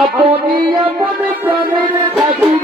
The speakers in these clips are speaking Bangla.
আপনি আপনি প্রাণের ঠাকুর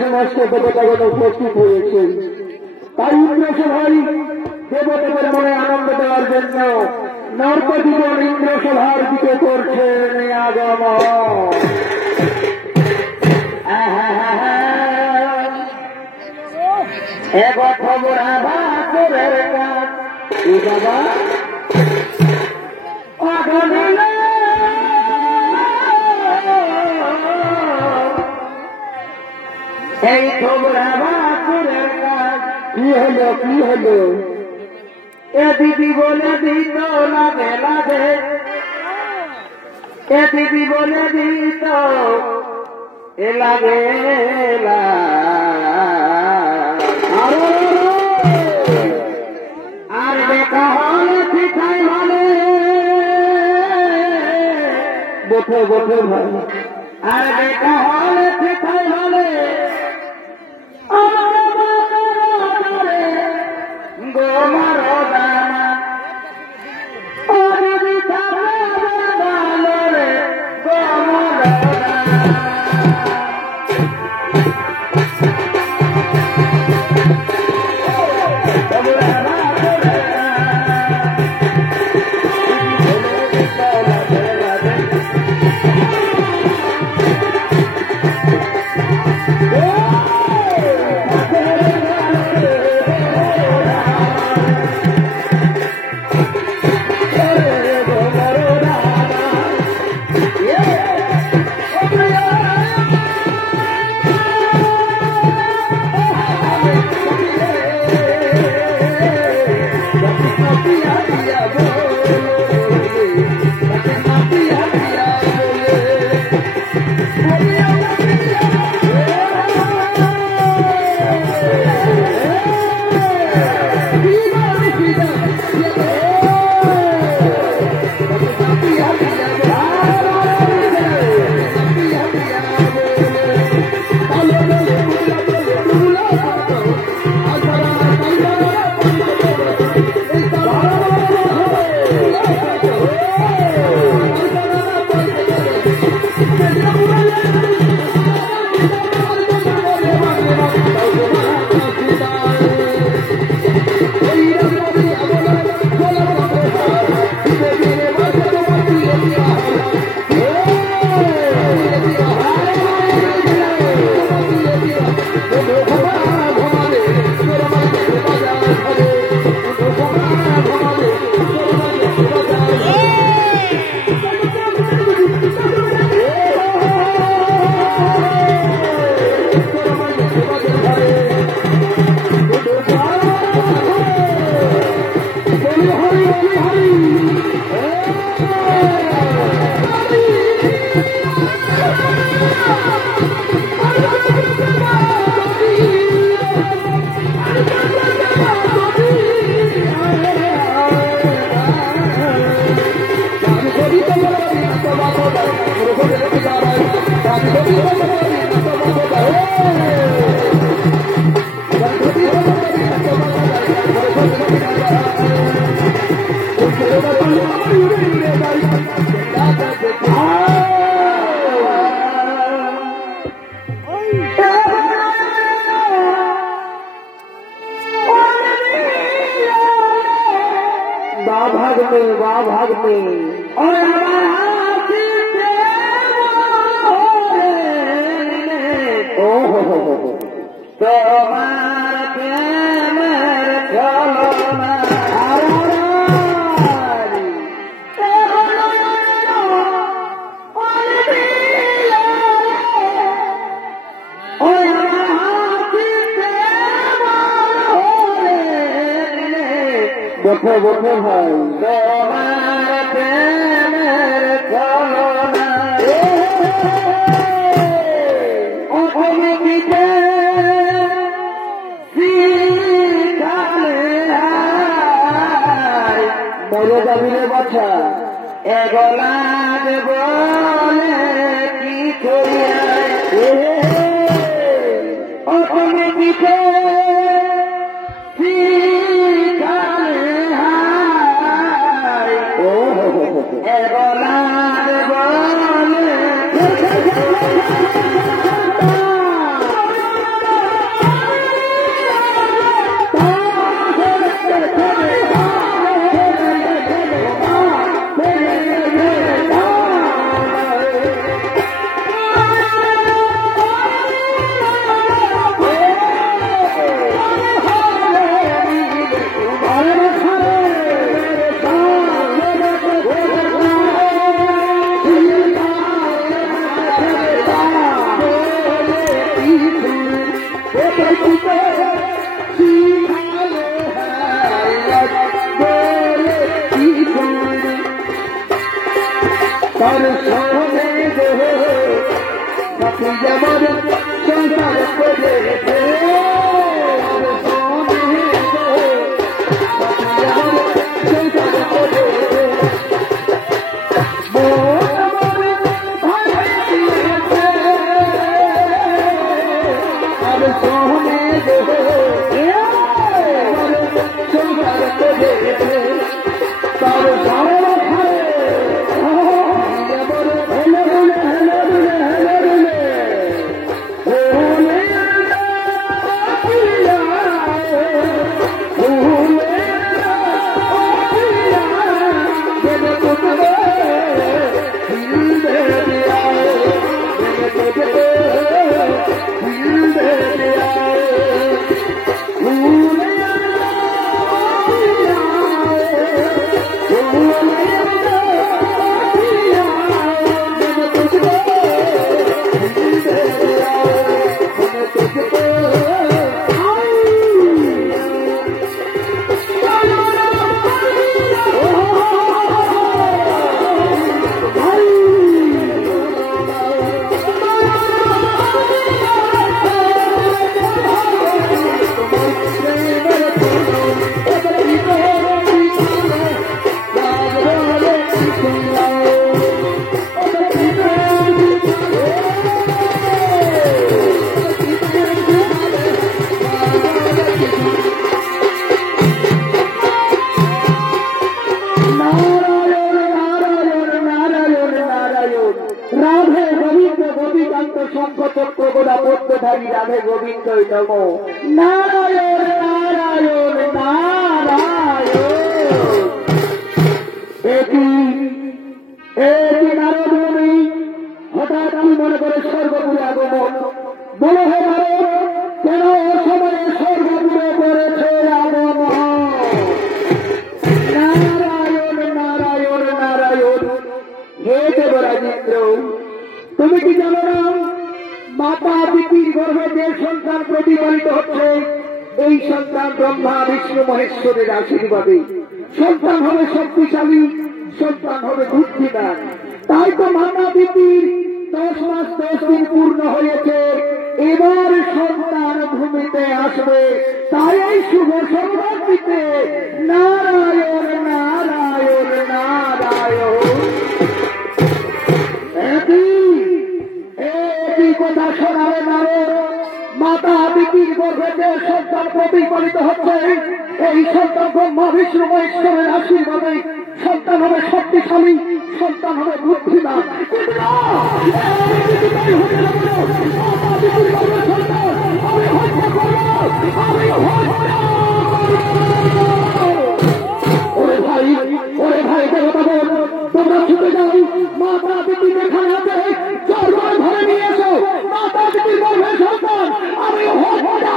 সমস্ত দেবতাগণ উপস্থিত হয়েছে। তাই ইন্দ্রসভায় দেবতাদের মনে আনন্দ দেওয়ার জন্য নর্তকীগণ ইন্দ্রসভার দিকে করছেন আগমন। এক খবর আবাসের কাজ বাবা এই তোমরা বাসুরের কাজ কি হলো কি হলো এ দিদি বলে দিত লাগে লাগে এ দিদি বলে দিত এ লাগে আর দেখা হলে ঠিকাই ভালো বঠে বঠে ভালো আর দেখা হলে ঠিকাই ভালো भागते और বঠে বঠে ভাই তোমার প্রেমের ছলনা ওখানে পিঠে মরে যাবি রে বাছা এগোলা বলে কি ওখানে পিঠে তার সামনে যেমন সংসার করেছে রাধে গোবিন্দ নম নারায়ণ নারায়ণ নারায়ণ। এটি নারদ মুনি হঠাৎ কি মনে করে স্বর্গপুরে আগমন বলে হে নারদ কেন সময়ে স্বর্গপুরে করেছে আগমন? নারায়ণ নারায়ণ নারায়ণ। হে দেবরাজেন্দ্র তুমি কি জানো না মাতা দিতির গর্ভে যে সন্তান প্রতিপালিত হচ্ছে এই সন্তান ব্রহ্মা বিষ্ণু মহেশ্বরের আশীর্বাদে সন্তান হবে শক্তিশালী, সন্তান হবে বুদ্ধিমান। তাই তো মাতা দিতির 10 মাস 10 দিন পূর্ণ হয়েছে, এবার সন্তান ভূমিতে আসবে। তাই এই শুভ সৌভাগ্যে নারায়ণ নারায়ণ নারায়ণ। কথা শোনাবে নারদ মাতা দিতির গর্ভে যে সন্তান প্রতিপালিত হচ্ছে এই সন্তান ব্রহ্মা বিষ্ণু মহেশ্বরের আশীর্বাদে সন্তান হবে শক্তিশালী, সন্তান হবে বুদ্ধিমান। ওরে ভাই দেবতা বল তোমরা ছুটে যাও, মাতা দিতি যেখানে আছে চরবার ঘরে নিয়ে এসো। মাতা দিতির গর্ভে সন্তান আমি হত্যা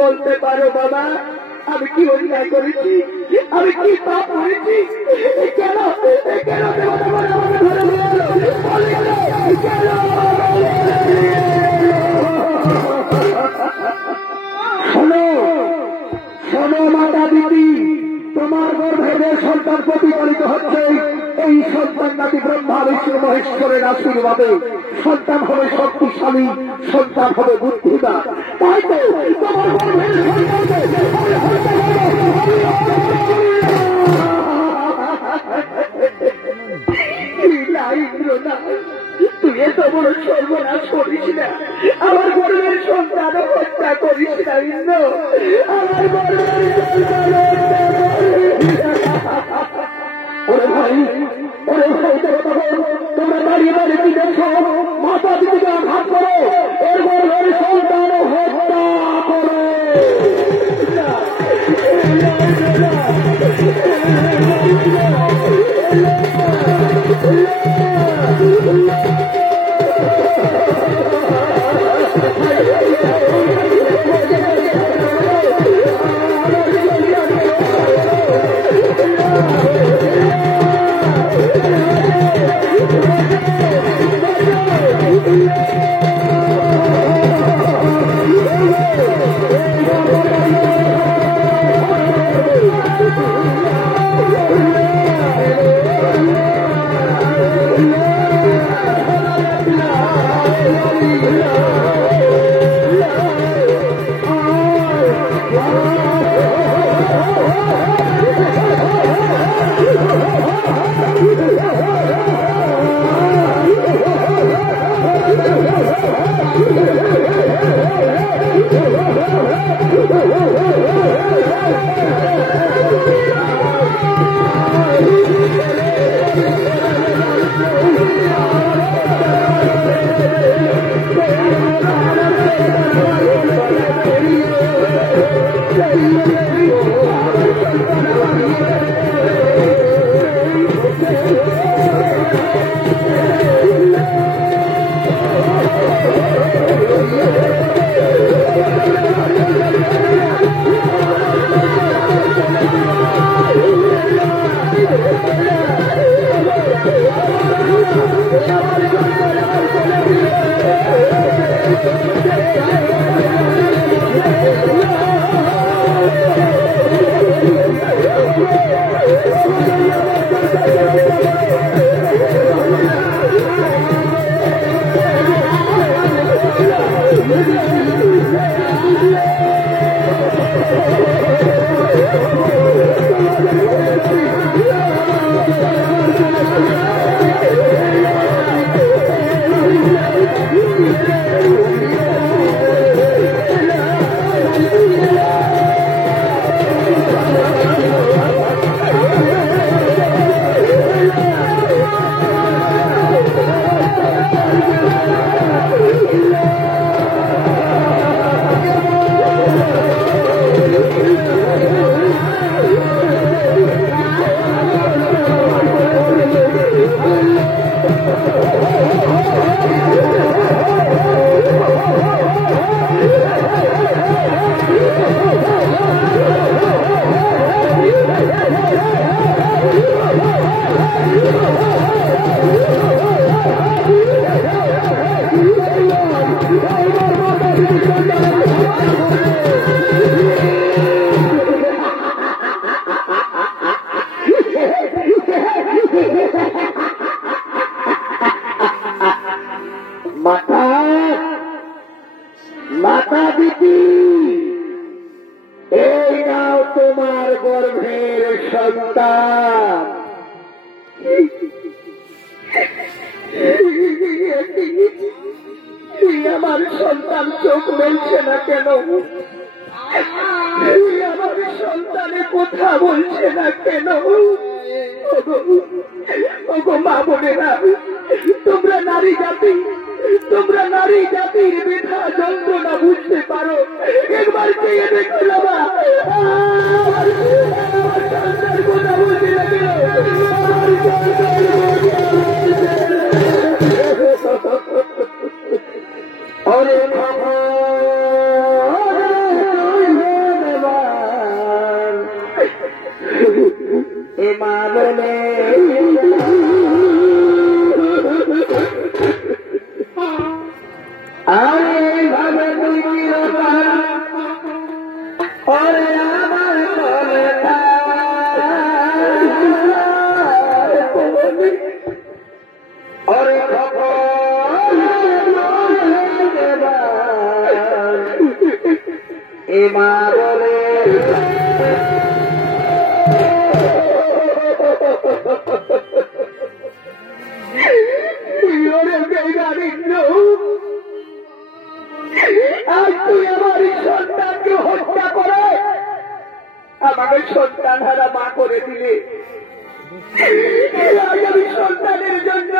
বলতে পারো বাবা আমি কি অন্যায় করেছি, আমি কি পাপ করেছি? কেন কেন শোনো শোনো মাতা দিদি, তোমার গর্ভে যে সন্তান প্রতিপালিত হচ্ছে এই সন্তান নাকি ব্রহ্মা বিষ্ণু মহেশ্বরের আশীর্বাদে সন্তান হবে শক্তিশালী, সন্তান হবে বুদ্ধিমান। তাই তো তোমার গর্ভের তুই এত বড় সর্বনাশ করিস না, আমার গর্বের সন্তান হত্যা করিস না ইন্দ্র, আমার গর্বের সন্তান হত্যা করিস না। ওরে ভাই, ওরে ভাই, তোমরা দাঁড়িয়ে দাঁড়িয়ে কি দেখছো? মাথা দিকে আঘাত করো, এর গর্বের সন্তান হত্যা করো। মাতা দিদি, এই নাও তোমার গর্ভের সন্তান। আমার সন্তান চোখ বলছে না কেন? আমার সন্তানের কথা বলছে না কেন? ওগো মা বোনেরা, তোমরা নারী জাতি, তোমরা নারী জাতির ব্যথা যন্ত্রণা বুঝতে পারো। একবার চেয়ে দেখতে বাবা, আমার সন্তানের কথা বলছে না কেন? অরে এ মা বলে আরে ভাবে তুই ওরে আমার অরে এ মা বলে ওরে ইন্দ্র, আজ তুই আমার সন্তানকে হত্যা করে আমাকে সন্তান হারা মা করে দিলে। আমি সন্তানের জন্য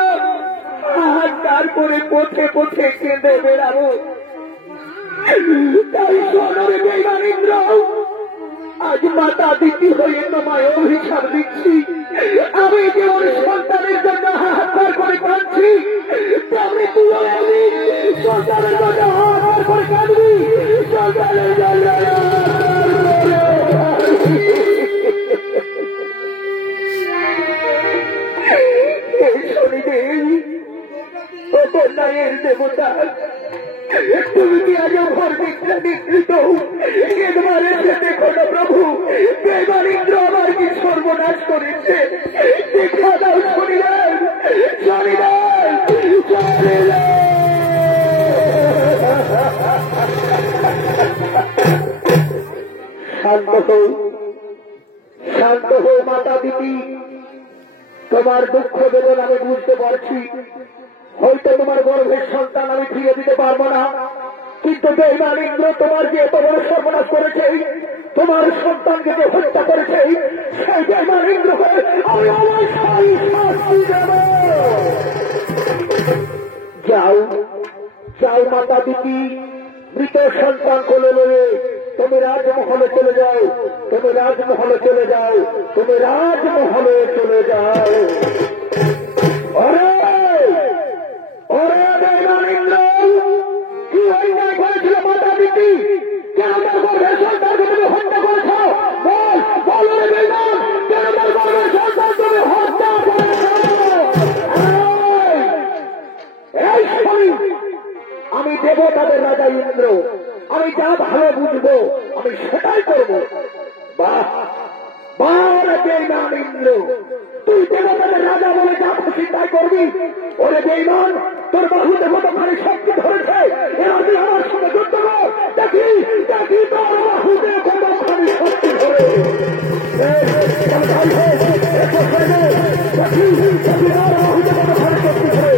হাহাকার করে পথে পথে কেঁদে বেড়াবো। তাই শোনরে বেঈমান ইন্দ্র, আজ মাতা দিদি হয়ে তোমায় অভিশাপ দিচ্ছি। আমি যেমন সন্তানের জন্য হাহাকার করে কাঁদছি, তেমনি তুই আমি সন্তানের জন্য হাহাকার করে কাঁদবি। সন্তানের জন্য ন্যায়ের দেবতা, তুমি কি আজ ঘর নিকৃত একবার এসে দেখো না প্রভু, বেঈমান ইন্দ্র আমার কি সর্বনাশ করেছে। দেখা দাও শনিবার, শনিবার, শনিবার। শান্ত হো মাতা দিদি, তোমার দুঃখ বেদনা আমি বুঝতে পারছি। হয়তো তোমার গর্ভের সন্তান আমি ফিরে দিতে পারবো না, কিন্তু বেঈমান ইন্দ্র তোমার যে এত বড় সর্বনাশ করেছে, তোমার সন্তানকে যে হত্যা করেছে, সেই বেঈমান ইন্দ্রকে আমি অবশ্যই শাস্তি দেব। যাও যাও মাতা দিদি, মৃত সন্তান কোলে লয়ে তুমি রাজমহলে চলে যাও, তুমি রাজমহলে চলে যাও, তুমি রাজমহলে চলে যাও। কি অন্যায় করেছিল মাতা দিদি? কেন তার গর্ভের সন্তানকে তুমি হত্যা করেছ? বল, বলো রে বেঈমান, কেন তার গর্ভের সন্তান তুমি হত্যা করেছ? এই শনি, আমি দেবতাদের রাজা ইন্দ্র, আমি যা ভালো বুঝবো আমি সেটাই করবো। বাহ বাহ বেঈমান ইন্দ্র, তুই দেবতাদের রাজা বলে যা খুশি তাই করবি। ওরে বেঈমান, তোর বাহুতে কতখানি শক্তি ধরেছে, এবার তুই আমার সঙ্গে যুদ্ধ কর, দেখি দেখি তোর বাহুতে কতখানি শক্তি ধরে। দেখি দেখি তোর বাহুতে কতখানি শক্তি ধরে।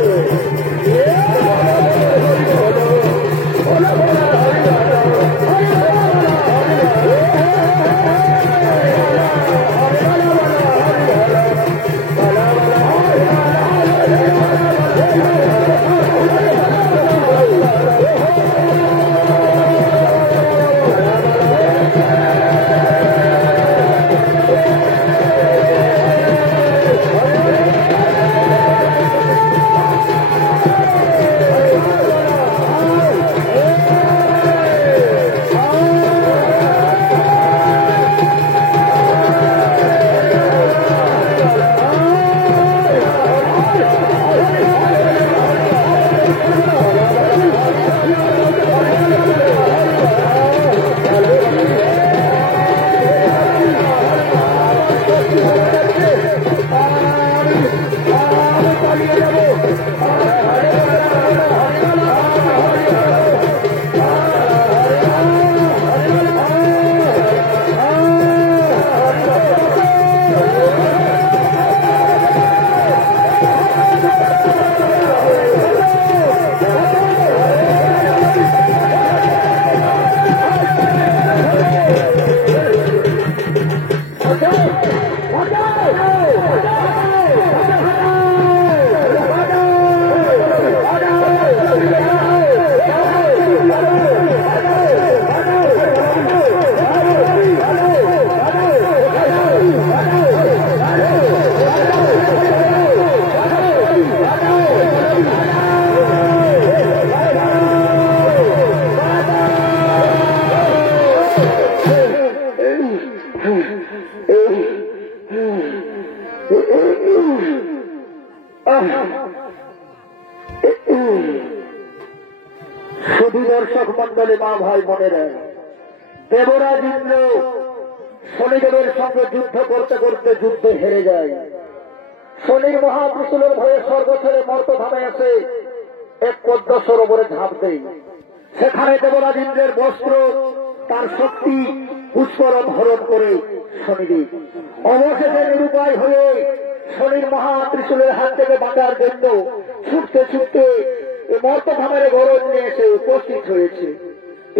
শুধু দর্শক মন্ডলী, মা ভাই বোনেরা, দেবরাজ ইন্দ্র শনিদেবের সঙ্গে যুদ্ধ করতে করতে যুদ্ধে হেরে যায়। শনির মহাত্রিশূলের ভয়ে স্বর্গ ছেড়ে মর্তধামে এসে এক পদ্ম সরোবরে ঝাঁপ দেয়। সেখানে দেবরাজ ইন্দ্রের বস্ত্র তার শক্তি পুষ্করণ হরণ করে শনিদেব অবশেষে নিরুপায় হয়ে শনির মহাত্রিশূলের হাত থেকে বাঁচার জন্য ছুটতে ছুটতে মর্তধামের গরজ নিয়ে এসে উপস্থিত হয়েছে।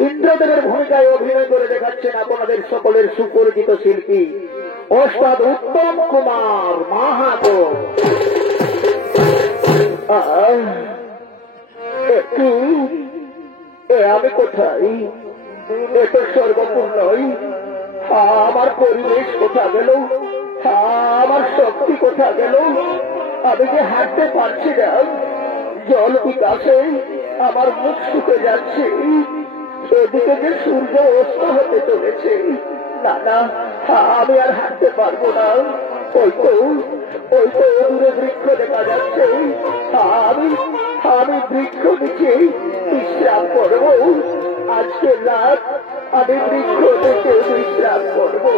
ইন্দ্রদেবের ভূমিকায় অভিনয় করে দেখাচ্ছেন আপনাদের সকলের সুপরিচিত শিল্পী ওস্তাদ উত্তম কুমার মাহাতো। আমি কোথায়? এত স্বর্গপুর নয়। আমার পরিবেশ কোথা গেল? আমার শক্তি কোথা গেল? আমি যে হাঁটতে পারছি না, জল বিকাশে আমার মুখ শুকে যাচ্ছে। এদিকে যে সূর্য অস্ত হতে চলেছে। না না, আমি আর হাঁটতে পারবো না। ওই তো দূরে বৃক্ষ দেখা যাচ্ছে। আমি বৃক্ষ নিচে বিশ্রাম করবো। আজকে রাত আমি বৃক্ষ থেকে বিশ্রাম করবো।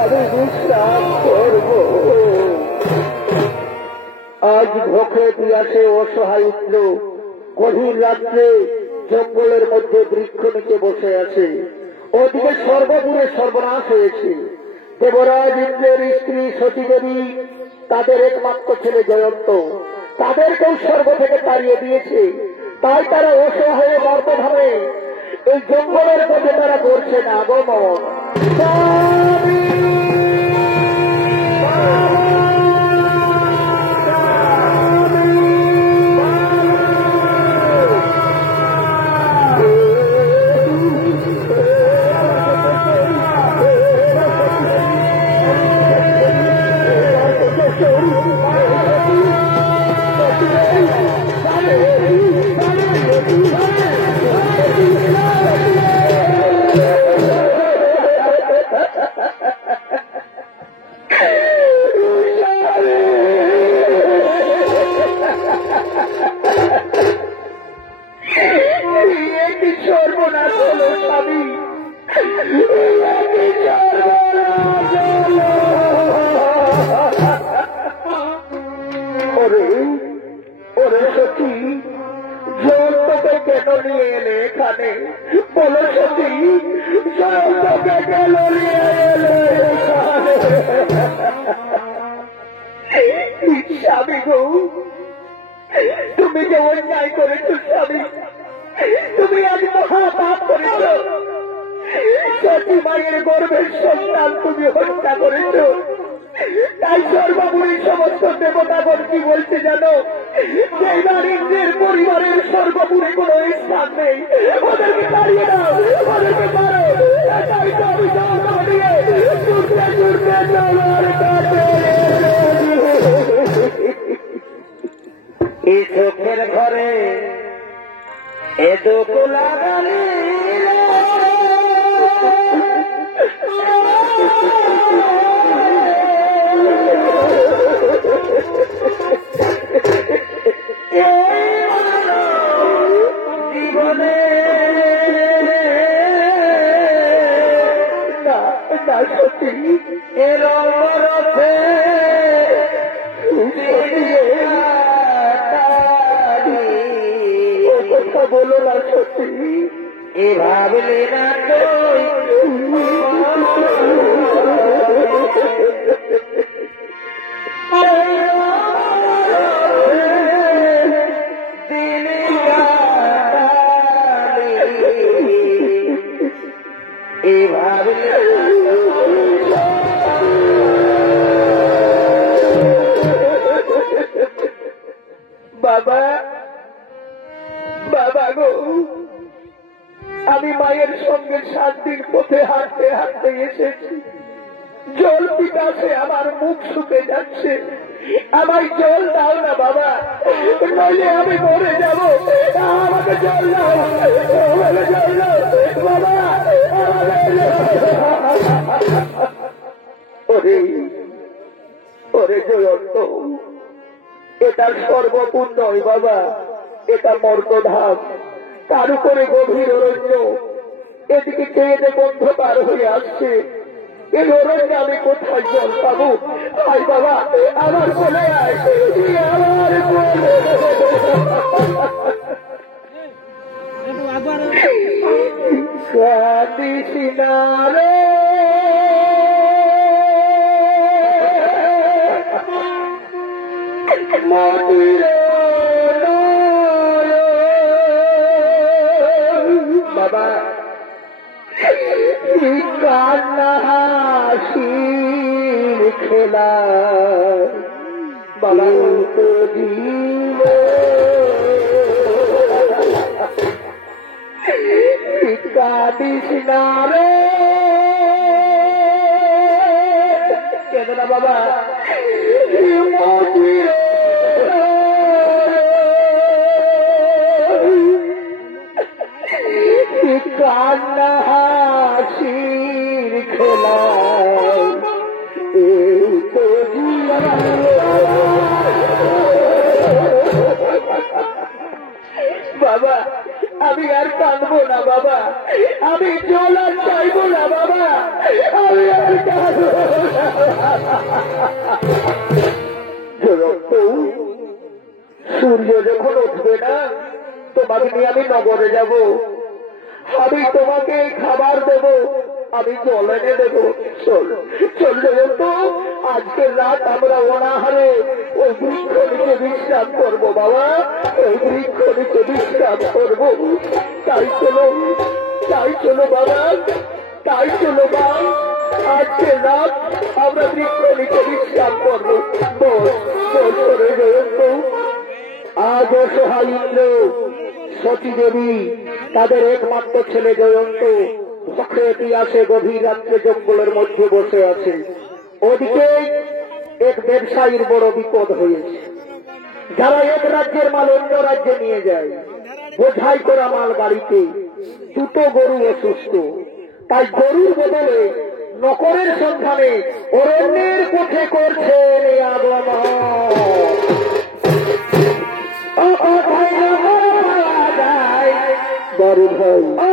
আমি বিশ্রাম করবো। আজ ভোখে পিয়াসে অসহায় উঠল। গভীর রাত্রে জঙ্গলের মধ্যে বৃক্ষ নিচে বসে আছে। ওদিকে সর্বপুরে সর্বনাশ হয়েছে। দেবরাজ ইন্দ্রের স্ত্রী সতীদেবী, তাদের একমাত্র ছেলে জয়ন্ত, তাদেরকেও স্বর্গ থেকে তাড়িয়ে দিয়েছে। তাই তারা অসহায় মর্তধামে এই জঙ্গলের পথে তারা করছে না আগমন। তুমি যে অন্যায় করেছ স্বামী, তুমি আজ মহাপাপ করেছ। সতী মায়ের গর্ভের সন্তান তুমি হত্যা করেছ। তাই সর্বপুরী সমস্ত দেবতাগণ কি বলছে জানো? এইবার ইন্দ্রের পরিবারের সর্বপুরী কোন স্থান নেই। ওদেরকে তাড়িয়ে দাও, ওদেরকে মারো। তাই তো আমি জল দিয়ে ছুটতে ছুটতে তোমার কাছে এই চোখের ঘরে এ দোলা গালি জীবনে সত্যি এর অপরথে কথা বলো না সত্যি, এ ভাবলে না তো এ ভাবলে বাবা বাবা গো, আমি মায়ের সঙ্গে 7 দিন পথে হাঁটতে হাঁটতে এসেছি। জল পিপাসে আমার মুখ শুকে যাচ্ছে। আমার জল দাও না বাবা, নইলে আমি মরে যাব। আমাকে জল দাও, আমাকে জল দাও বাবা। ওরে জয়ন্ত, এটা সর্বপুর নয় বাবা, এটা মর্তধাম। তার উপরে গভীর অরণ্য। এদিকে চেয়ে অন্ধকার হয়ে আসছে। এই অরণ্যে আমি কোথায় জল পাবো? আয় বাবা, আমার বলে আয়, আমার বলে মাটির বাবা কান্না হাসির খেলা বাবা তো দিল কাঁদিস না রে কেন না বাবা কান্না হাসির খেলা এই তো বাবা আমি আর কাঁদবো না বাবা আমি জল আর চাইবো না বাবা আমি আর কাঁদবো সূর্য যখন উঠবে না তোমাকে নিয়ে আমি নগরে যাব আমি তোমাকে খাবার দেব আমি জল এনে দেবো চল তো আজকের রাত আমরা অনাহারে ওই বৃক্ষ নিচে বিশ্রাম করবো বাবা ওই বৃক্ষ নিচে বিশ্রাম করবো তাই চলো বাবা তাই চলো মা আজকের রাত আমরা বৃক্ষ নিচে বিশ্রাম করবো বল করে জয়ন্ত আজ অসহায় ইন্দ্র সতী দেবী তাদের একমাত্র ছেলে জয়ন্ত ভক্ষে ইতিহাসে গভীর রাত্রে জঙ্গলের মধ্যে বসে আছে ওদিকে এক ব্যবসায়ীর বড় বিপদ হয়েছে যারা এক রাজ্যের মাল অন্য রাজ্যে নিয়ে যায় বোঝাই করা মাল গাড়িতে দুটো গরু অসুস্থ তাই গরুর বদলে নকরের সন্ধানে অরণ্যের পথে করছেন আগমন বড় ভাই না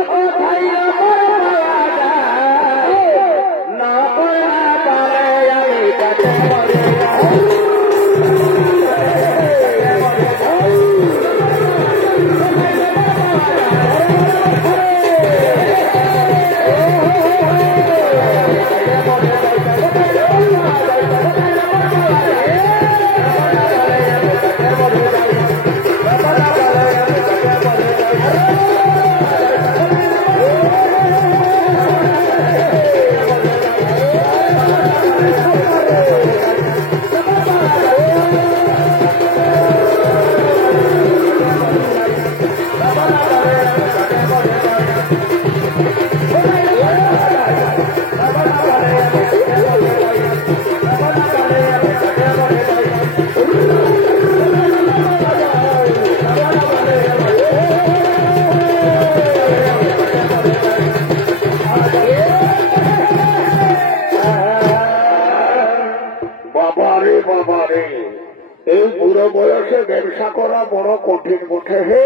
এই বুড়ো বয়সে ব্যবসা করা বড় কঠিন বটে হে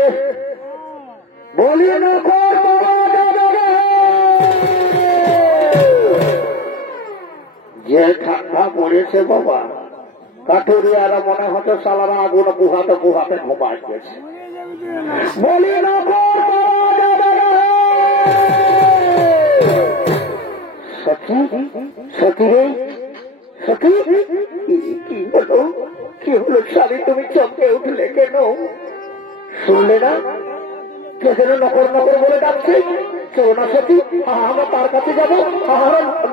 বলি না যে ঠান্ডা পড়েছে বাবা কাঠুরিয়ারা মনে হতো সালারা আগুন বুহাতে ঘুমাই গেছে বলি না সখী কি হলো স্বামী তুমি চমকে উঠলে কেন শুনলে না কে যেন নকর বলে ডাকছে চলো না সখী আমরা তার কাছে যাবো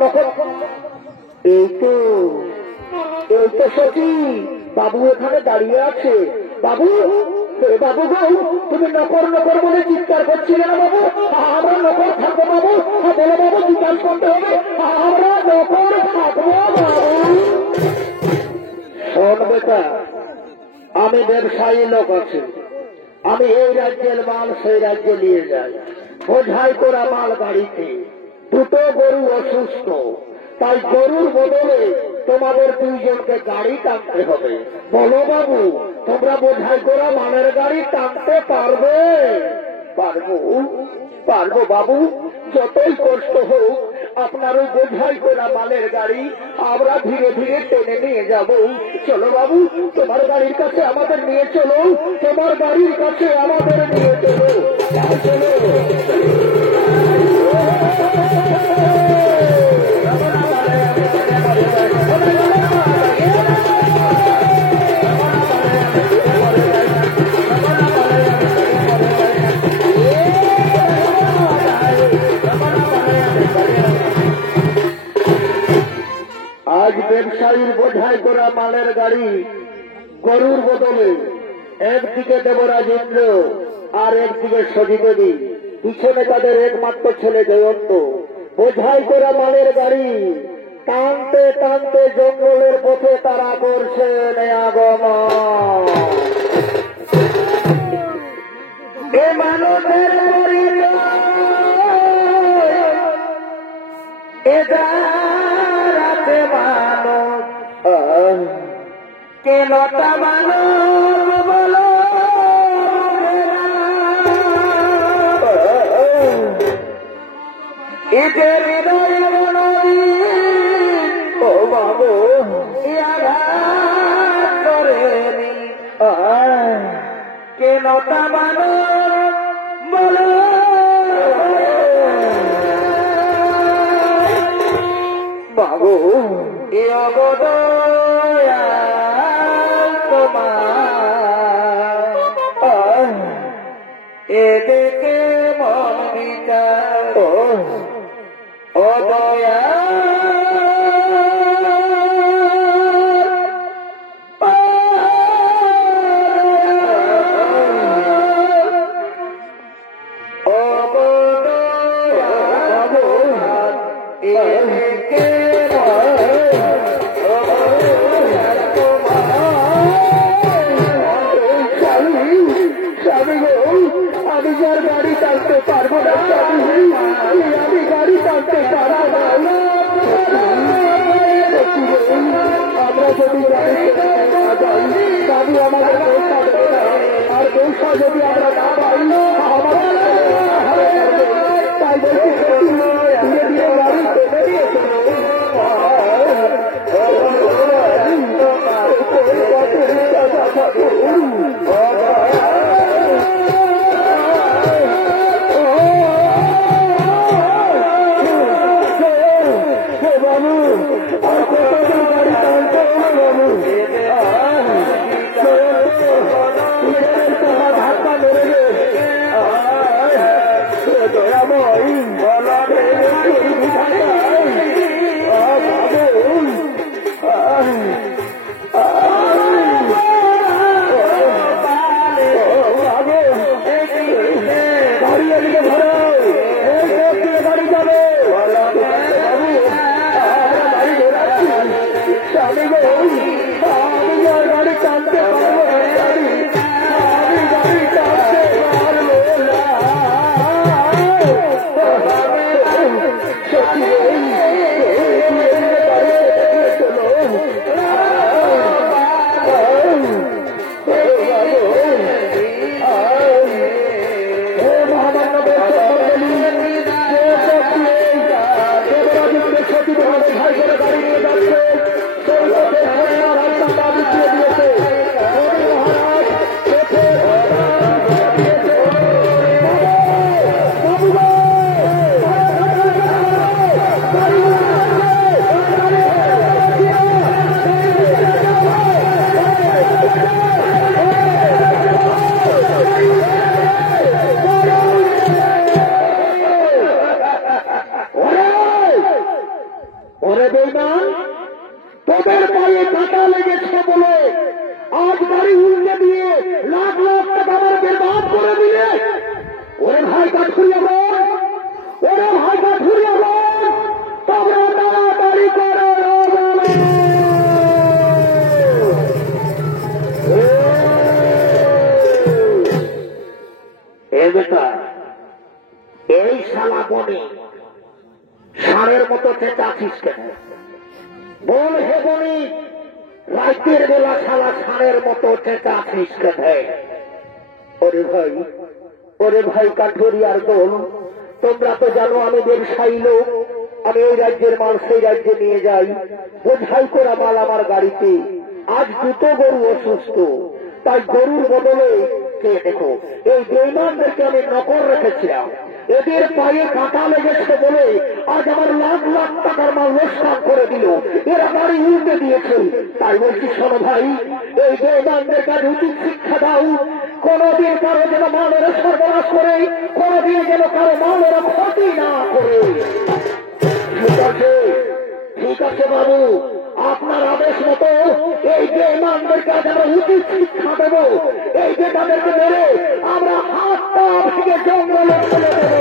নকর এই তো সখী বাবু এখানে দাঁড়িয়ে আছে বাবু বাবু গো তুমি নকর বলে চিৎকার করছিলে না বাবু আমরা নকর থাকবো বাবু বলে বাবু চিৎকার করতে হবে আমরা নকর থাকবো বাবু শোন বেটা আমি ব্যবসায়ী লোক আছে আমি এই রাজ্যের মাল সেই রাজ্যে নিয়ে যাই বোঝাই করা মাল গাড়িতে দুটো গরু অসুস্থ তাই গরুর বদলে তোমাদের দুইজনকে গাড়ি টানতে হবে বলো বাবু তোমরা বোঝাই করা মালের গাড়ি টানতে পারবে পারবো বাবু যতই কষ্ট হোক আপনার ওই বোঝাই করা মালের গাড়ি আমরা ধীরে ধীরে টেনে নিয়ে যাব চলো বাবু তোমার গাড়ির কাছে আমাদের নিয়ে চলো তোমার গাড়ির কাছে আমাদের নিয়ে চলো চলো ব্যবসায়ীর বোঝাই করা মালের গাড়ি গরুর বদলে একদিকে দেবরাজ ইন্দ্র আর একদিকে সজি দেবী, পিছনে তাদের একমাত্র ছেলে জয়ন্ত বোঝাই করা মালের গাড়ি টানতে টানতে জঙ্গলের পথে তারা করছেন আগমন। এ মানুষের রাতে মানুষ কেনটা মানুষ বলো এদের ও বাবু করেনি কেনটা মানুষ বলো বাবু এ অবদয়া তোমার এদিকে মন বিচার ও দয়া আমি যার গাড়ি চালতে পারবো না, আমি গাড়ি চালতে পারবো না। আমরা যদি গাড়ি তবে আমাদের পয়সা দেবে না, আর পয়সা যদি আমরা না পাই তাই বলছি ধীরে ধীরে গাড়ি পেতে দিয়েছে। তোদের পায়ে কাঁটা লেগেছে বলে আজ বাড়ি উল্টে দিয়ে লাখ লাখ টাকা আমার বেরবাদ করে দিলে। ওরে ভাই কাঠুরিয়া বোন, ওরে ভাই কাঠুরিয়া বোন, তোমরা তাড়াতাড়ি করো। এই শালা বনে ষাঁড়ের মতো চেঁচাছিস কেন? বল হে বনি, রাতের বেলা শালা ষাঁড়ের মতো চেঁচাছিস কেন? ওরে ভাই কাঠুরিয়ার দল, তোমরা তো জানো আমি ব্যবসায়ী লোক, আমি ওই রাজ্যের মাল সেই রাজ্যে নিয়ে যাই, বোঝাই করা মাল আমার গাড়িতে। আজ দুটো গরু অসুস্থ, তাই গরুর বদলে কে দেখো এই বেঈমানদেরকে আমি নকল রেখেছিলাম। এদের পায়ে কাঁটা লেগেছে বলে আজ আমার লাখ লাখ টাকার মাল লোকসান করে দিল, এরা গাড়ি উল্টে দিয়েছে। তাই বলছি শোনো ভাই, এই বেঈমানদের কাছে উচিত শিক্ষা দাও। কোনদিন কারো যেন মালের সরবরাহ করে, কোনদিন যেন কারো মালের ক্ষতি না করে। ঠিক আছে বাবু, আপনার আদেশ মতো এই যে ইমানদেরকে আজ আমরা উচিত শিক্ষা দেব, এই যে তাদেরকে মেরে আমরা হাত পা ভেঙে জঙ্গলে ফেলে দেব।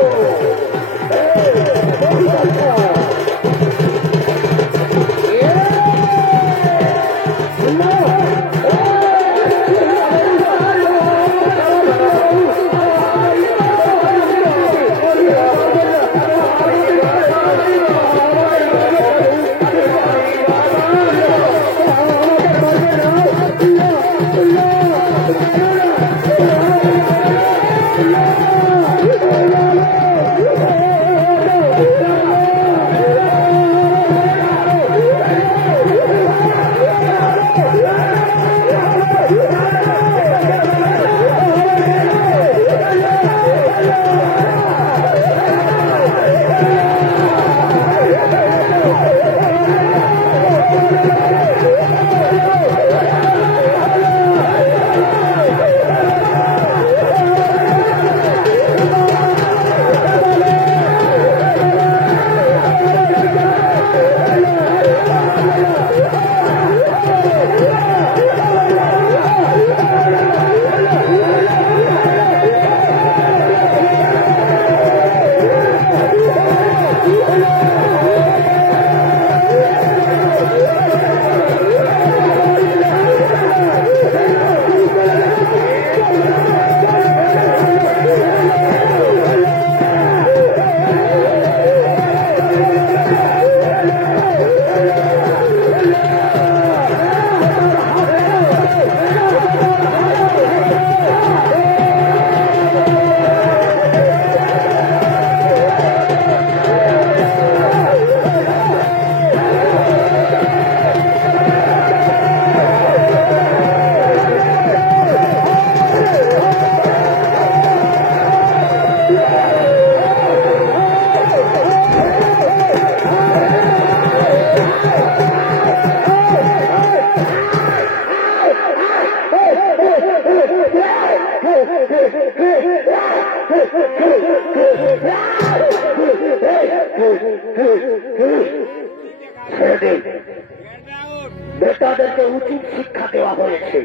বেটাদেরকে উচিত শিক্ষা দেওয়া হয়েছে,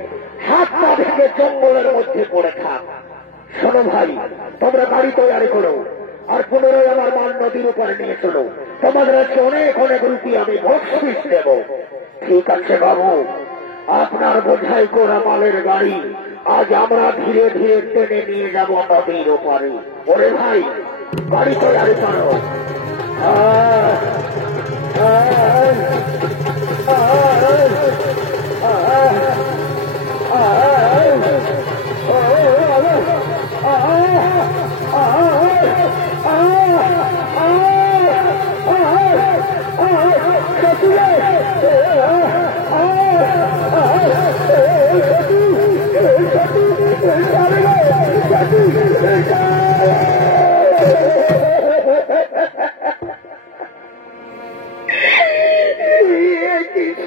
হাত পা ভেঙে জঙ্গলের মধ্যে পড়ে থাক। শোনো ভাই, তোমরা গাড়ি তৈরি করো আর পুনরায় আমার মান নদীর উপরে নিয়ে চলো। তোমাদের কাছে অনেক অনেক রুপি আমি বকশিশ দেব। ঠিক আছে বাবু, আপনার বোঝাই করা মালের গাড়ি আজ আমরা ধীরে ধীরে টেনে নিয়ে যাব নদীর ওপারে। ওরে ভাই, গাড়ি তৈরি করো।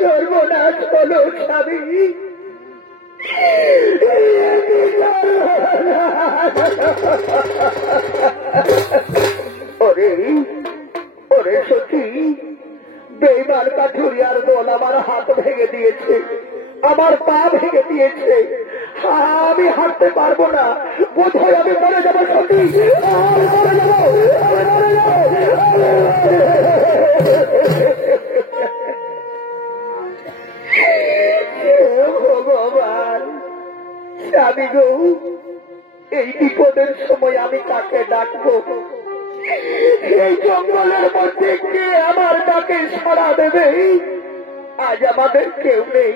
সর্বনাশ হলো স্বামী, ওরে ওরে সত্যি বেইমান কাঠুরিয়ার বল আমার হাত ভেঙে দিয়েছে, আমার পা ভেঙে দিয়েছে, আমি হাঁটতে পারবো না, বোধ হয় আমি মরে যাবো সত্যি, মরে যাবো। ভগবান, স্বামী গো, এই বিপদের সময় আমি কাকে ডাকবো? এই জঙ্গলের মধ্যে কে আমার ডাকে সাড়া দেবে? আজ আমাদের কেউ নেই,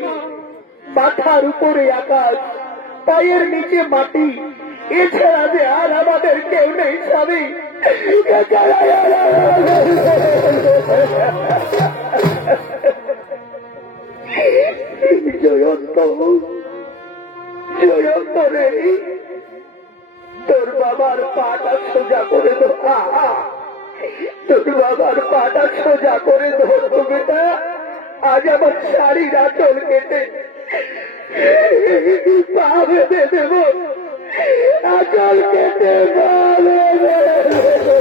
মাথার উপরে আকাশ, পায়ের নিচে মাটি, এছাড়া যে আর আমাদের কেউ নেই স্বামী। জয়ন্ত, জয়ন্ত রে, তোর বাবার পাটা সোজা করে দো, তোর বাবার পাটা সোজা করে ধরতো বেটা। আজ আমার শাড়ির আঁচল কেটে পা বেঁধে দেব, আঁচল কেটে পা বেঁধে দেব।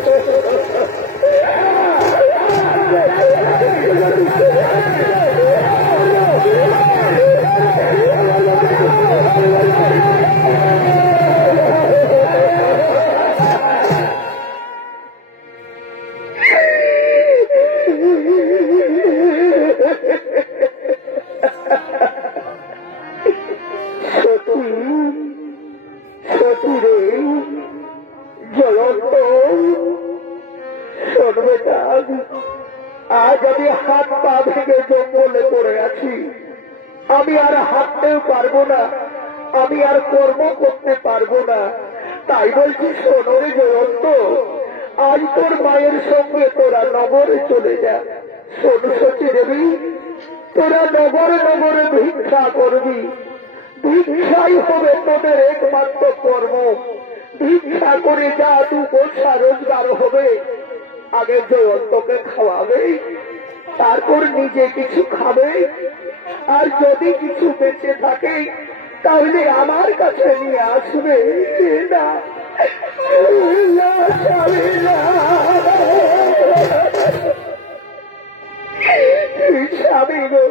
আজ আমি হাত পা ভেঙে জঙ্গলে পড়ে আছি, আমি আর হাঁটতেও পারবো না, আমি আর কর্ম করতে পারবো না। তাই বলছি শোনরে জয়ন্ত, আজ তোর মায়ের সঙ্গে তোরা নগরে চলে যা। শোন সতী দেবী, তোরা নগরে নগরে ভিক্ষা করবি, ভিক্ষাই হবে তোদের একমাত্র কর্ম। ভিক্ষা করে যা দু পয়সা রোজগার হবে, আগে জয়ন্তকে খাওয়াবে, তারপর নিজে কিছু খাবে, আর যদি কিছু বেঁচে থাকে তাহলে আমার কাছে নিয়ে আসবে। না স্বামী গো,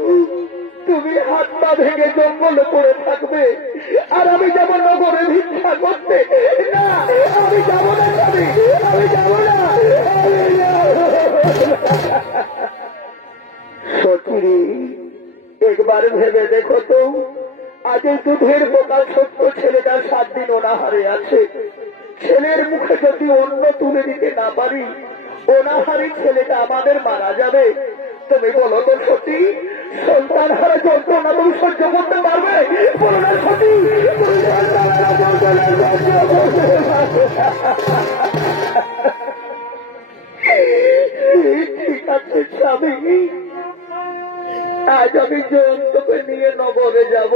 তুমি হাত পা ভেঙে জঙ্গলে পড়ে থাকবে, আর আমি যাবো নগরে ভিক্ষা করতে। না, আমি যাবো না স্বামী, আমি যাবো না। সত্যি একবার ভেবে দেখো তো, আজ এই দুধের বোকা ছোট্ট ছেলেটা 7 দিন অনাহারে আছে। ছেলের মুখে যদি অন্ন তুলে দিতে না পারি, অনাহারি ছেলেটা আমাদের মারা যাবে। তুমি বলো তো সত্যি, সন্তান হারা যন্ত্রণা তুমি সহ্য করতে পারবে? বলো না সত্যি। ঠিক আছে স্বামী, আজ আমি জয়ন্তকে নিয়ে নগরে যাব।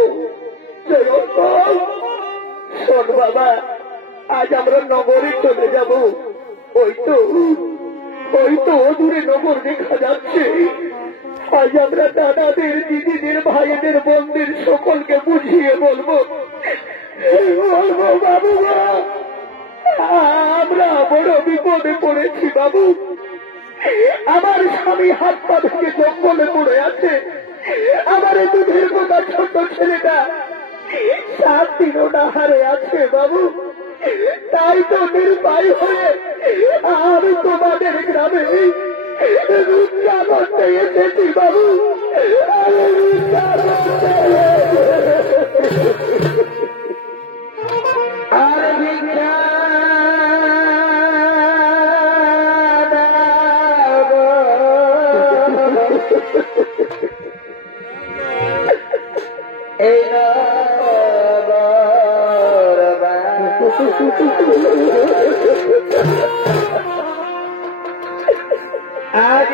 জয়ন্ত, শোন বাবা, আজ আমরা নগরে চলে যাব। ওই তো দূরে নগর দেখা যাচ্ছে। আজ আমরা দাদাদের, দিদিদের, ভাইদের, বোনদের সকলকে বুঝিয়ে বলবো বাবু, আমরা বড় বিপদে পড়েছি বাবু। আমার স্বামী হাত পা ভেঙে জঙ্গলে পড়ে আছে, আমার দুধের বোকা ছোট ছেলেটা 7 দিন অনাহারে আছে বাবু। তাই তো নির্বায় হয়ে আমি তোমাদের গ্রামে ভিক্ষা করতে এসেছি বাবু। আর ভিক্ষা আজ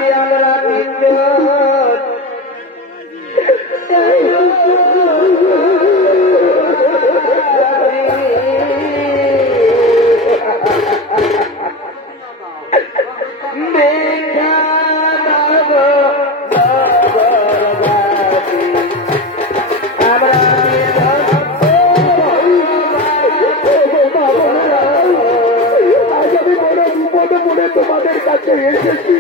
আমরা তোমাদের কাছে এসেছি।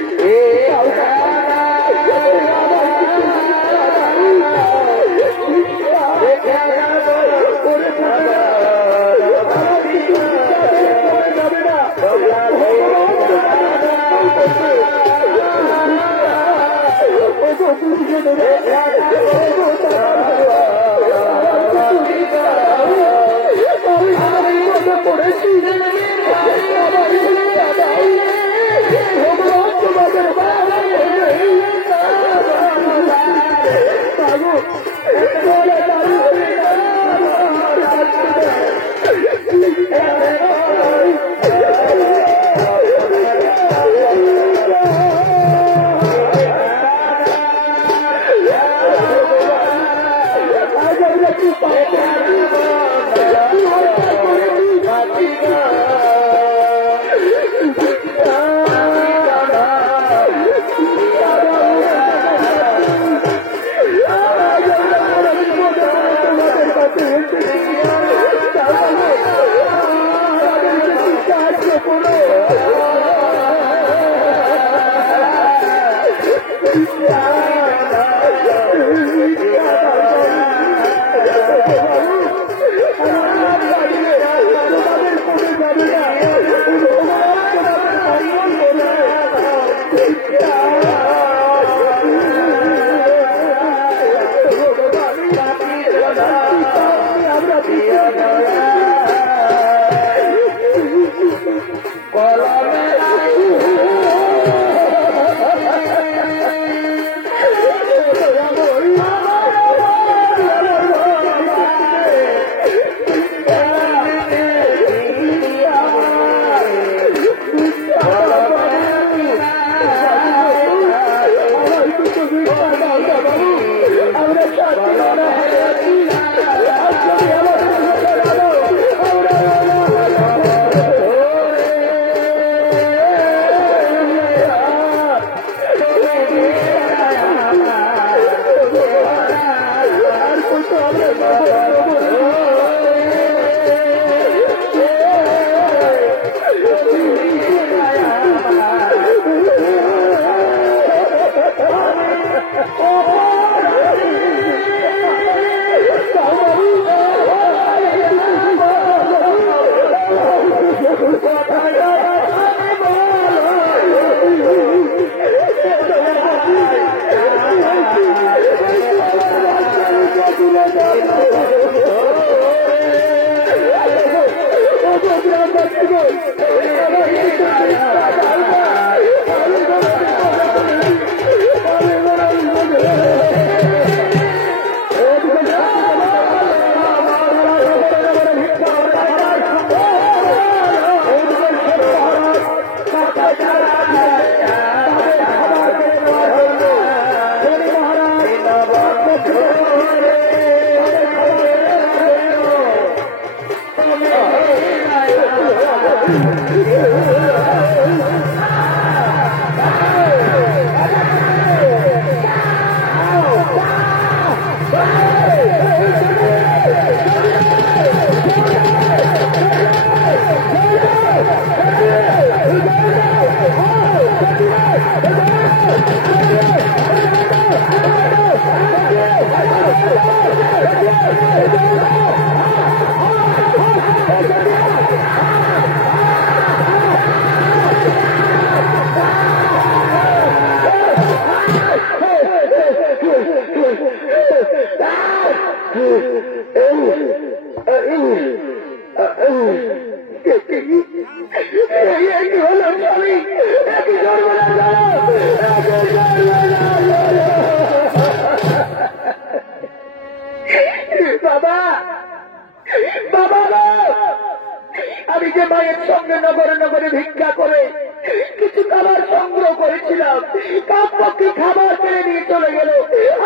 কাক পক্ষী খাবার কেড়ে নিয়ে চলে গেল।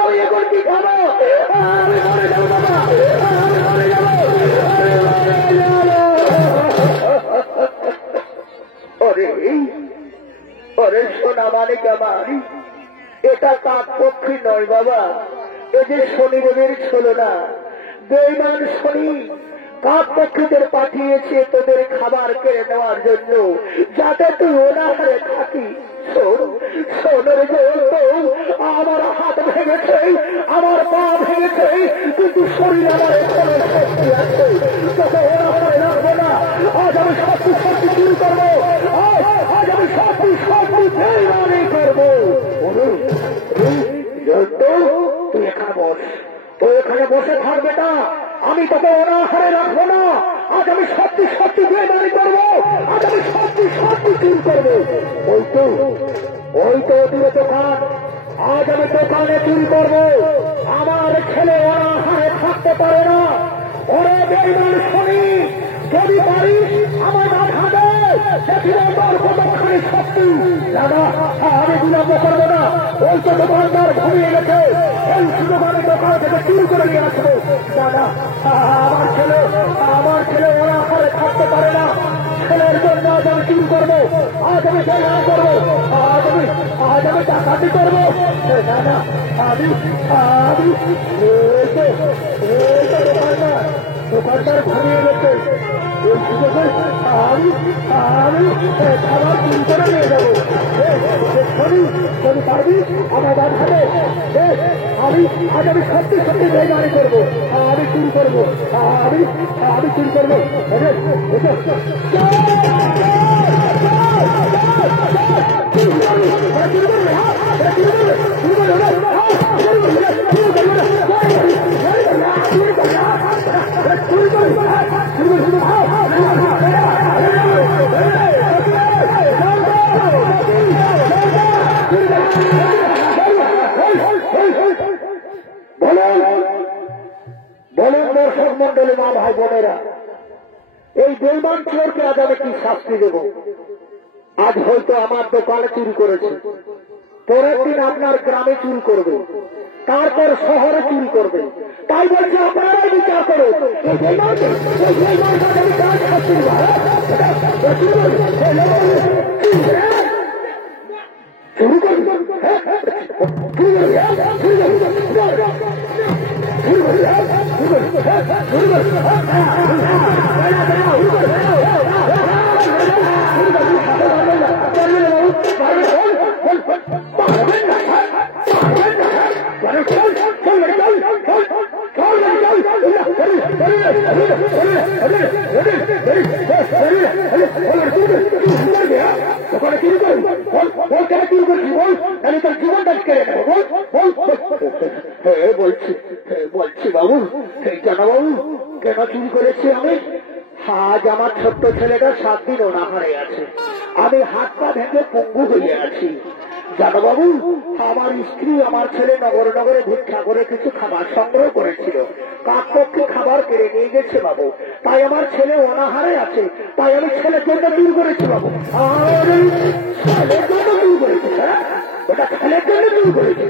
আমি এখন কি খাবো? আমি মরে যাবো বাবা, আমি মরে যাবো, আমি মরে যাবো। ওরে ওরে সোনা মানিক আমার, এটা কাক পক্ষী নয় বাবা, এ যে শনিদেবের ছিল না, বেঈমান শনি কাক পক্ষীদের পাঠিয়েছে তোদের খাবার কেড়ে নেওয়ার জন্য, যাতে তুই অনাহারে থাকি। সোনের আমার হাত ভেঙেছে, আমার পা ভেঙেছে, কিন্তু শরীর আমার এখনো শক্তি আছে, তোকে অনাহারে রাখবো না। আজ আমি শক্তি শুরু করবো, আজ আমি শক্তি বেইমানি করবো। তুই এখানে বস, তুই এখানে বসে থাকবে না, আমি তোকে অনাহারে রাখবো না। আজ আমি সত্যি বেইমানি করবো, আজ আমি সত্যি চুরি করবো। ওই তো দূরে দোকান, আজ আমি দোকানে চুরি করবো। আমার ছেলে অনাহারে থাকতে পারে না। ওরে বেইমান শনি, যদি পারিস আমার না থাকে সেখানে তোর কতখানি শক্তি। দাদা আমি বিলম্ব করবো না, ওই তো দোকানদার ঘুমিয়ে গেছে, এই সুযোগ আমি দোকান থেকে চুরি করে নিয়ে আসবো। দাদা আমার ছেলে অনাহারে থাকতে পারে না, ছেলের জন্য আজ আমি চুরি করবো, আজ আমি বেলা করবো, আজ আমি ডাকাতি করবো। দাদা দোকানদার ঘুমিয়ে গেছে, ওই সুযোগে আমি খাবার চুরি করে নিয়ে যাবো। যদি পারবি আমার বাদ হবে, আজ আমি সত্যি বেইমানি করবো, আমি চুরি করবো, আমি চুরি করবো। বলেন দর্শক মন্ডলী, মা ভাই বোনেরা, এই বেইমান চোরকে আজ আমি কি শাস্তি দেব? আজ হয়তো আমার দোকানে চুরি করেছে, পরের দিন আপনার গ্রামে চুরি করবে, তারপর শহরে চুরি করবে। তাই বলছে আপনারাই বিচার করো, শাস্তি দেব। চুরি করবে বলছি বাবু, জানা বাবু কেন চুরি করেছি আমি? আজ আমার ছোট্ট ছেলেটা 7 দিন অনাহারে আছে, আমি হাত পা ভেঙে পঙ্গু হয়ে আছি। জানো বাবু, আমার স্ত্রী আমার ছেলে নগরে ভিক্ষা করে কিছু খাবার সংগ্রহ করেছিল, কাক পক্ষী খাবার কেড়ে নিয়ে গেছে বাবু, তাই আমার ছেলে অনাহারে আছে, তাই আমি ছেলের জন্য চুরি করেছি বাবু। ছেলের জন্য চুরি করেছি? হ্যাঁ, ওটা ছেলের জন্য চুরি করেছি।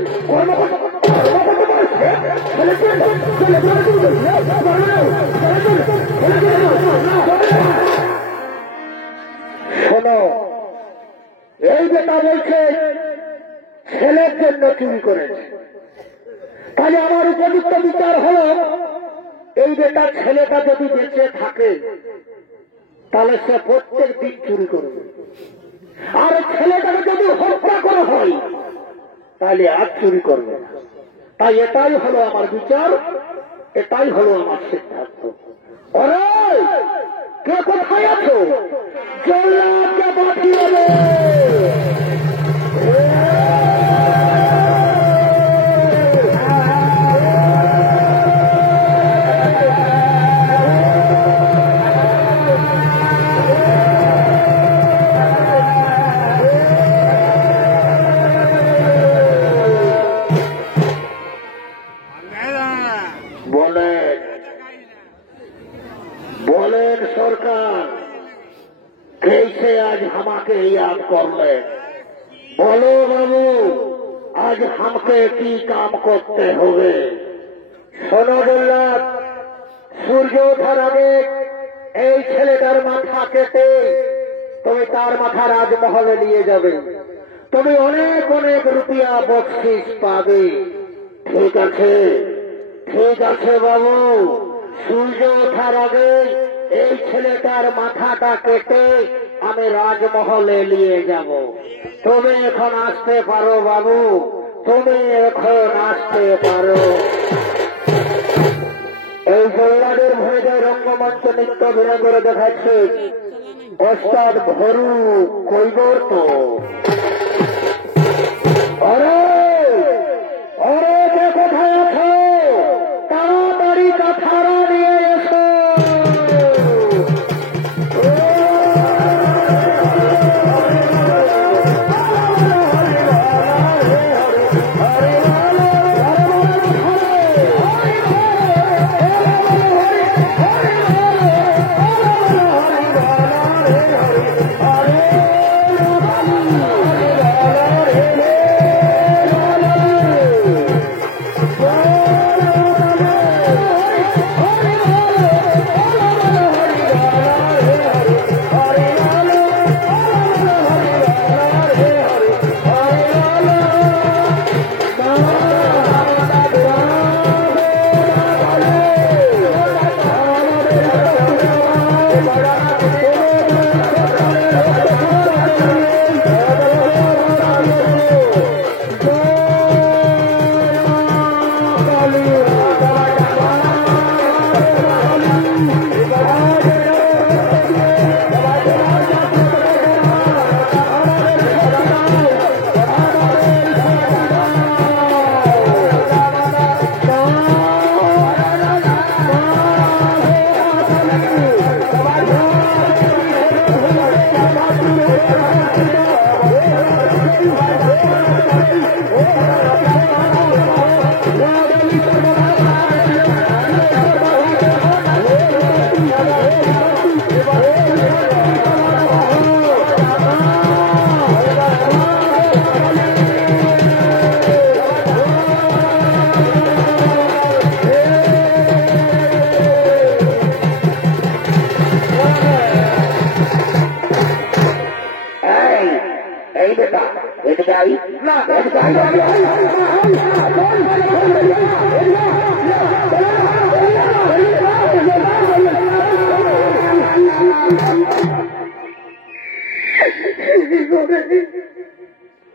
শোনো, এই বেটা বলছে ছেলের জন্য চুরি করেছে, তাহলে আমার উপযুক্ত বিচার হলো এই বেটা ছেলেটা যদি বেঁচে থাকে তাহলে সে প্রত্যেক দিন চুরি করবে, আর ছেলেটাকে যদি হত্যা করা হয় তাহলে আর চুরি করবে না। তাই এটাই হলো আমার বিচার, এটাই হলো আমার সিদ্ধান্ত। ওরে কে কোথায় আছো? জল্লাদকে পাঠিয়ে দে। বলেন সরকার कैसे आज हमाके याद करलें? আজ আমাকে কি কাম করতে হবে। শোনো বললাম, সূর্য ওঠার আগে এই ছেলেটার মাথা কেটে তুমি তার মাথা রাজমহলে নিয়ে যাবে। তুমি অনেক অনেক রুপিয়া বকশিস পাবে। ঠিক আছে? ঠিক আছে বাবু, সূর্য ওঠার আগে এই ছেলেটার মাথাটা কেটে আমি রাজমহলে নিয়ে যাব। তুমি এখন আসতে পারো বাবু, তুমি এখন আসতে পারো। এই জল্লাদের ভয়ে রঙ্গমঞ্চ নৃত্য অভিনয় করে দেখাচ্ছে ওস্তাদ ভরু কৈবর। তো আরে আরে কে কোথায় আছো? তাড়াতাড়ি কাঠারা নিয়ে এসো।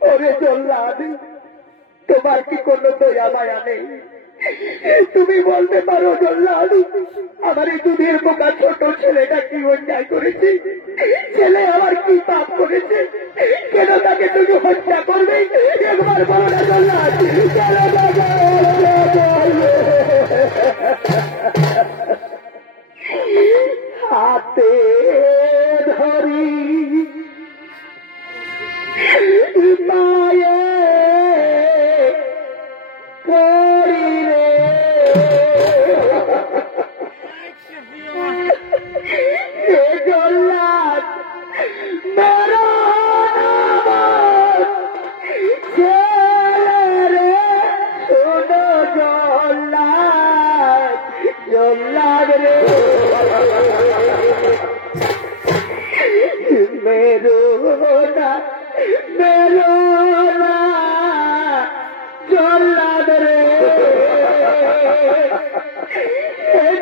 ওরে জল্লাদ, তোমার কি কোনো দয়া মায়া নেই? তুমি বলতে পারো জল্লাদ, আমার এই দুধের বোকা ছোট ছেলেটা কি অন্যায় করেছে? ছেলে আমার কি পাপ করেছে? কেন তাকে তুমি হত্যা করবে? একবার বলো না জল্লাদ। হাতে ধরি মায়ে করি রে, জল্লাদ মেরা ছেলে রে, শোনো জল্লাদ, জল্লাদ রে মেরো না, মেরো না জল্লাদ রে,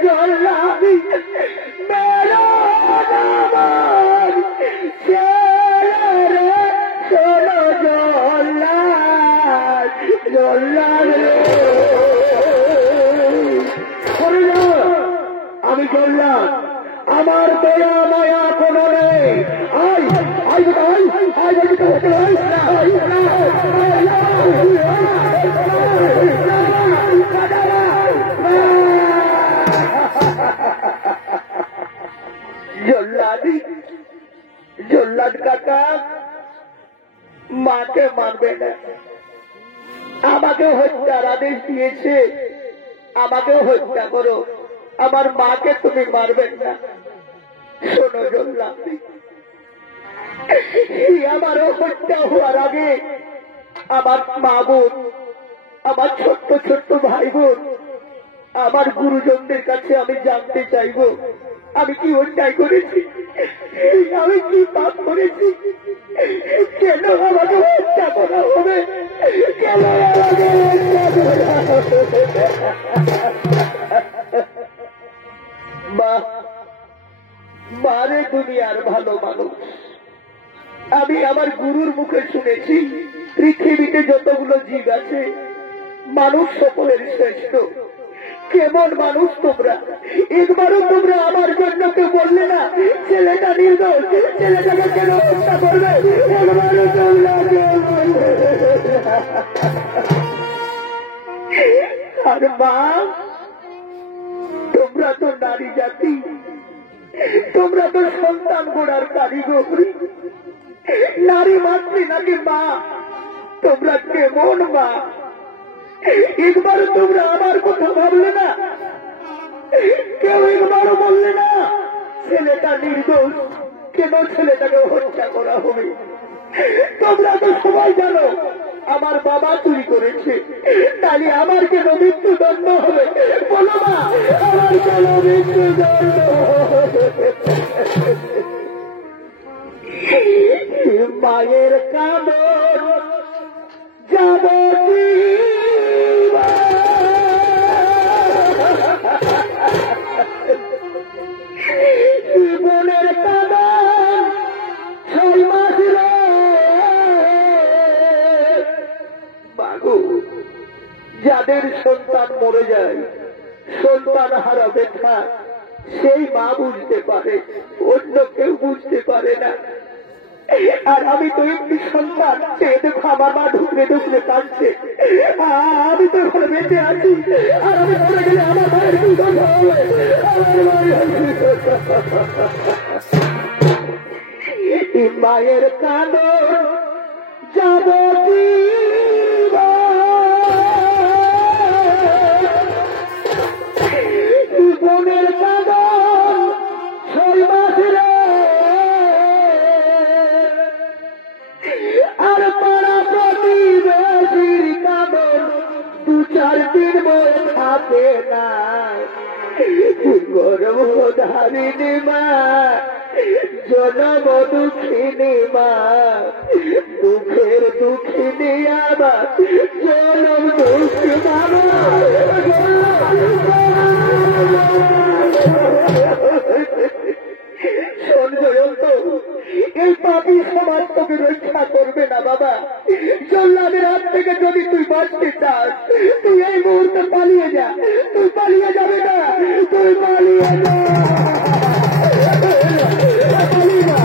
জল্লাদ মেরো না ছেলে রে, শোনো জল্লাদ, জল্লাদ রে। আমি জল্লাদ, আমার দয়া মায়া কোনো নেই। জল্লাদি, জল্লাদ কাকা মাকে মানবে না, আমাকে হত্যার আদেশ দিয়েছে। আমাকে হত্যা করো, আমার মাকে তুমি মারবেন না। শোনো জল্লাদি, আমারও হত্যা হওয়ার আগে আমার মা বোন, আমার ছোট্ট ছোট্ট ভাই বোন, আমার গুরুজনদের কাছে আমি জানতে চাইব, আমি কি অন্যায় করেছি, আমি কি পাপ করেছি, কেন আমাকে হত্যা করা হবে, কেন আমাকে মারে দুনিয়ার ভালো মানুষ। আমি আমার গুরুর মুখে শুনেছি পৃথিবীতে যতগুলো জীব আছে মানুষ সকলের শ্রেষ্ঠ। কেমন মানুষ তোমরা, একবারও তোমরা আমার জন্য কেউ বললে না ছেলেটা নির্দোষ, ছেলেটাকে কেন হত্যা করবে, একবারও তোমরা আর মা, তোমরা তো নারী জাতি, তোমরা তো সন্তান গড়ার কারিগর, নারী মাতৃ নাকি মা, তোমরা কেমন মা, একবার তোমরা আমার কথা ভাবলে না, কেউ একবারও বললে না ছেলেটা নির্দোষ, কেন ছেলেটাকে হত্যা করা হবে। তোমরা তো সবাই জানো আমার বাবা চুরি করেছে, তাহলে আমার কেন মৃত্যুদণ্ড হবে, বলো মা, আমার কেন মৃত্যুদণ্ড মায়ের কাঁদন যাব জীবনের কাঁদন 6 মাস বাগু, যাদের সন্তান মরে যায়, সন্তান হারা ব্যথা সেই মা বুঝতে পারে, অন্য কেউ বুঝতে পারে না। আর আমি তো একটি সন্তান, দেখো আমার মা ঢুকরে ঢুকরে কাঁদছে, আমি তো এখন বেঁচে আছি, আর আমি মরে গেলে আমার মায়ের কি দণ্ড হবে, মায়ের কাঁদো যাব বোনের কাঁদো 6 মাস আর পাড়া প্রতিবেশীর কাঁদন 2-4 দিন বয়ে থাকে না, গর্ভধারিণী মা, জনম দুঃখিনী মা, দুঃখের দুঃখিনী আবার জনম দুঃখী মামা। শোন জয়ন্ত, এই পাপী সমাজ তোকে রক্ষা করবে না বাবা। জল্লাদের হাত থেকে যদি তুই বাঁচতে চাস, তুই এই মুহূর্তে পালিয়ে যা, তুই পালিয়ে যাবে না, তুই পালিয়ে যা, পালিয়ে যা।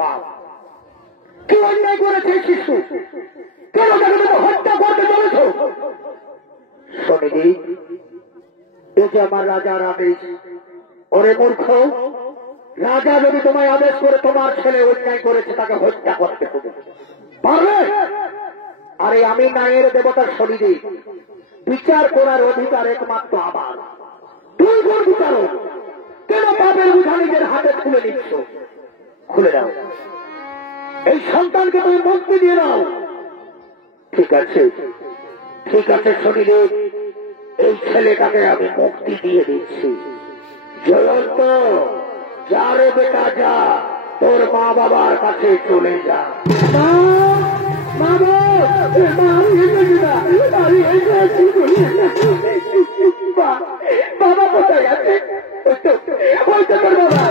মহাপাপ। কি অন্যায় করেছে শিশু? কেন তাকে তুমি হত্যা করতে চলেছ? শনিদি, এ যে আমার রাজার আদেশ। ওরে মূর্খ, রাজা যদি তোমায় আদেশ করে তোমার ছেলে অন্যায় করেছে তাকে হত্যা করতে হবে, পারবে? আরে আমি ন্যায়ের দেবতার শনিদি, বিচার করার অধিকার একমাত্র আমার। তুই কোন বিচারক? কেন পাপের বোঝা নিজের হাতে খুলে নিচ্ছ? খুলে দাও, এই সন্তানকে তুমি মুক্তি দিয়ে দাও। ঠিক আছে, ঠিক আছে শনিদেব, এই ছেলেটাকে আমি মুক্তি দিয়ে দিচ্ছি। জয়ন্ত, যা রে বেটা যা, তোর মা বাবার কাছে চলে যা। বাবা কোথায় আছে? ওই তো তোর বাবা।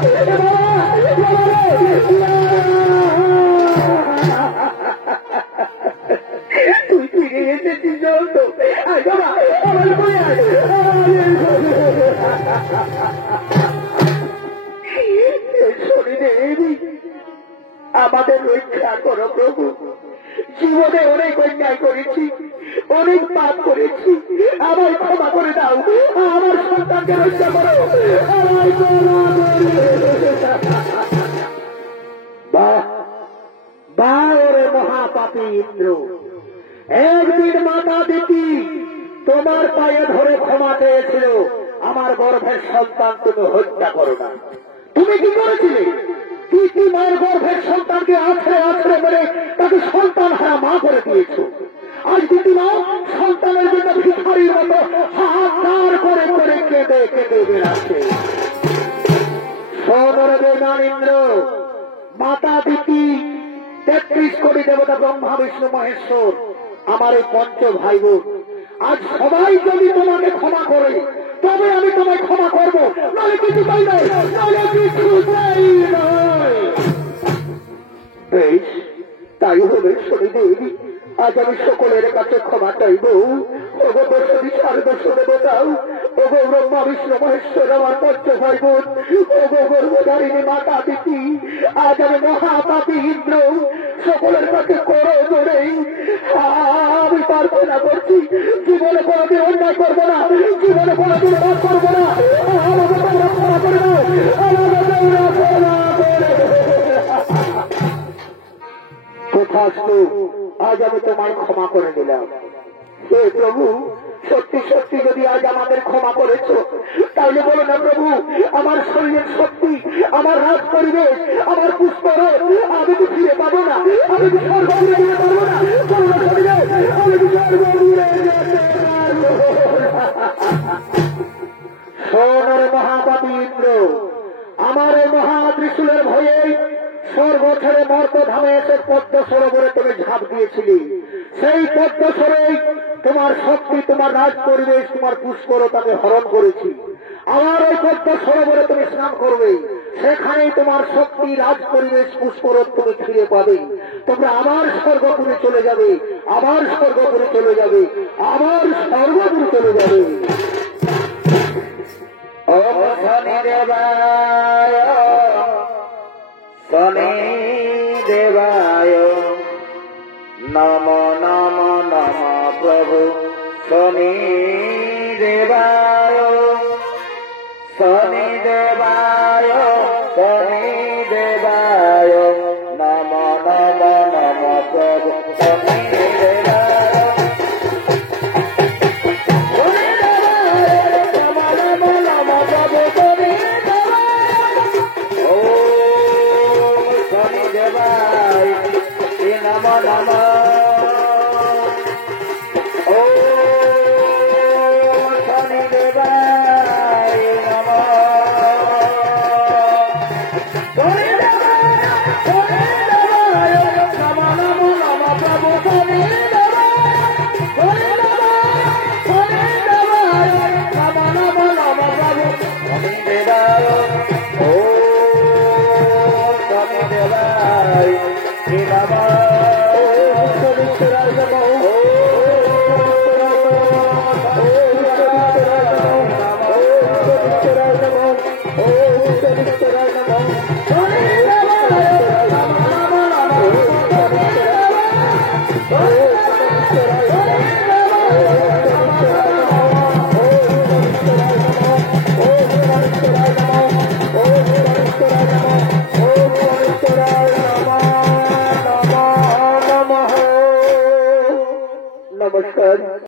তুই ফিরে এসেছিস জয়ন্ত। বাবা আমার বই আছে। আমাদের রক্ষা করো প্রভু। জীবনে অনেক অন্যায় করেছি, অনেক পাপ করেছি, আমার ক্ষমা করে দাও। আমার সন্তানকে রক্ষা করো। বা ওরে মহাপাপী ইন্দ্র, একদিন মাতা দিতি তোমার পায়ে ধরে ক্ষমা চেয়েছিল, আমার গর্ভের সন্তান তুমি হত্যা করো না। তুমি কি করেছিলে? তুই মায়ের গর্ভের সন্তানকে আছড়ে আছড়ে মেরে তাকে সন্তান হারা মা করে দিয়েছ। আজ দিদি মা সন্তানের জন্য ভিখারির মতো হাহাকার করে করে কেঁদে কেঁদে বেড়াচ্ছে। সৌরবে নারীন্দ্র, মাতা দিতি, ৩৩ কোটি দেবতা ব্রহ্মা বিষ্ণু মহেশ্বর, আমার এই পঞ্চ ভাই বোন, আজ সবাই যদি তোমাকে ক্ষমা করে তবে আমি তোমায় ক্ষমা করবো, নাহলে কিছু চাই নাই, নাহলে কিছু চাই নয়। বেশ, তাই হবে শনিদেব। আজ আমি সকলের কাছে ক্ষমা চাইব। ওগো দর্শনী সারদর্শ দেবতাও, ওগো ব্রহ্মা বিষ্ণু মহেশ্বর, আমার পঞ্চ ভাই বোন, ওগো গর্ভধারিণী মাতা দিতি, আজ আমি মহাপাপী ইন্দ্র সকলের কাছে করো ধরে আমি প্রার্থনা করছি, জীবনে কোনোদিন অন্যায় করবো না, জীবনে কোনোদিন পাপ করবো না। আমাকে তোমরা ক্ষমা করে দাও, আমাকে তোমরা ক্ষমা করে। তথাস্তু, আজ আমি তোমায় ক্ষমা করে দিলাম। হে প্রভু, সত্যি সত্যি যদি আজ আমাদের ক্ষমা করেছ, তাইলে বলো না প্রভু, আমার শরীরের শক্তি, আমার রাজ পরিবেশ, আমার পুষ্পর আমি তো ফিরে পাবো না, আমি তো স্বর্গ ফিরে পাবো না, আমি তো স্বর্গ সোনার মহাপাপী ইন্দ্র, আমার এই মহাত্রিশূলের ভয়ে স্বর্গ ছেড়ে মর্তধামে এসে পদ্ম সরোবরে তুমি ঝাঁপ দিয়েছিলে। সেই পদ্ম সরেই তোমার শক্তি, তোমার রাজ পরিবেশ, তোমার পুষ্পরতাকে হরণ করেছি। আমার ওই পদ্ম সরোবরে তুমি স্নান করবে, সেখানেই তোমার শক্তি, রাজ পরিবেশ, পুষ্পরত তুমি ফিরে পাবে। তোমরা আমার স্বর্গপুরে চলে যাবে, আমার স্বর্গপুরে চলে যাবে, আমার স্বর্গপুরে চলে যাবে। শনি দেবায়, শনি দেবায় নম নম নম প্রভু। শনি দেবায়, শনি দেবায়, শনি দেবায় নম নম নম প্রভু। শনি নমস্কার।